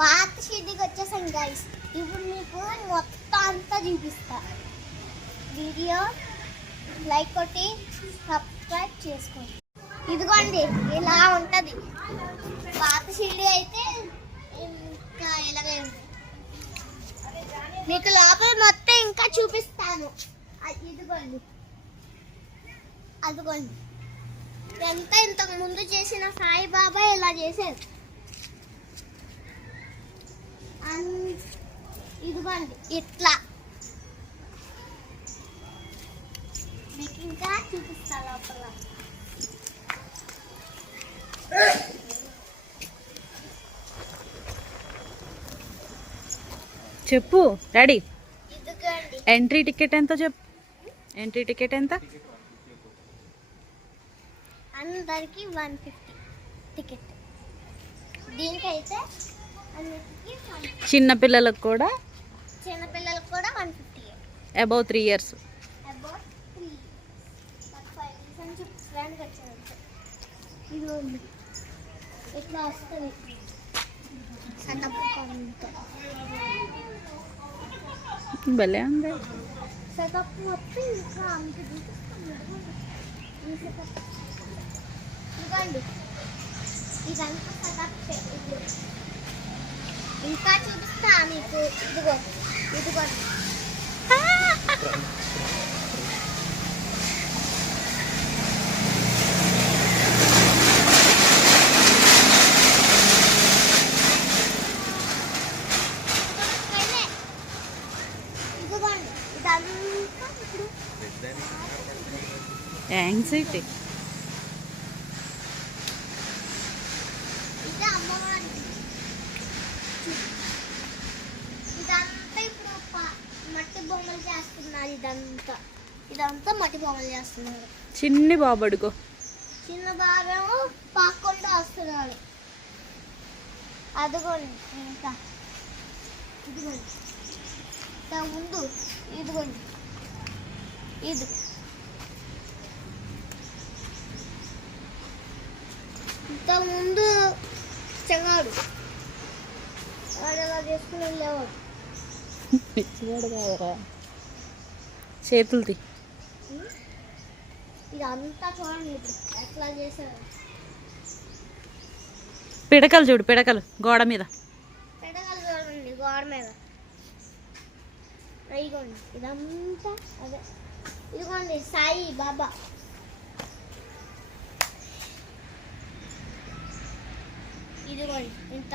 పాత షెడ్కి వచ్చేసాం గైస్. ఇప్పుడు మీకు మొత్తం అంతా చూపిస్తా. వీడియో లైక్ కొట్టి సబ్స్క్రైబ్ చేసుకోండి. ఇదిగోండి ఇలా ఉంటుంది. పాత షెడ్ అయితే ఇంకా ఇలాగే ఉంటుంది. మీకు లోపల మొత్తం ఇంకా చూపిస్తాను. ఇదిగోండి, అదిగోండి ఎంత ఇంతకు ముందు చేసిన సాయిబాబా ఇలా చేశారు. ఇదిగోండి ఇట్లా మీకు ఇంకా చూపిస్తా లోపల. చెప్పు డాడీ. ఎంట్రీ టికెట్ ఎంత చెప్పు. ఎంట్రీ టికెట్ ఎంత? అందరికి 150 టికెట్. దీనికైతే చిన్నపిల్లలకు కూడా 150. Above 3 years. ఇట్లా వస్తుంది భలే ఉంది. సెటప్ మొత్తం ఇంకా అంత ఇదిగోండి, ఇదంతా సెటప్. ఇంకా చూపిస్తా మీకు. ఇదిగోండి యాంగ్జైటీ. ఇది అమ్మవారి. ఇదంతా ఇప్పుడు మట్టి బొమ్మలు చేస్తున్నారు. ఇదంతా మట్టి బొమ్మలు చేస్తున్నారు. చిన్ని బాబు అడుగు. చిన్న బాబేమో పాక్కుంటూ వస్తున్నాడు. అదిగోండి ఇంకా ఇదిగోండి ముందు. ఇదిగోండి ఇది ఇంతకుముందు చెంగాడు వాడు అలా చేసుకుని వెళ్ళేవాడు. చేతులది ఇదంతా చూడండి ఇప్పుడు ఎట్లా చేశారు. పిడకలు చూడు, పిడకలు గోడ మీద. పిడకలు చూడండి గోడ మీద. ఇదిగోండి ఇదంతా అదే. ఇదిగోండి సాయి బాబా. ఇదిగోండి ఇంత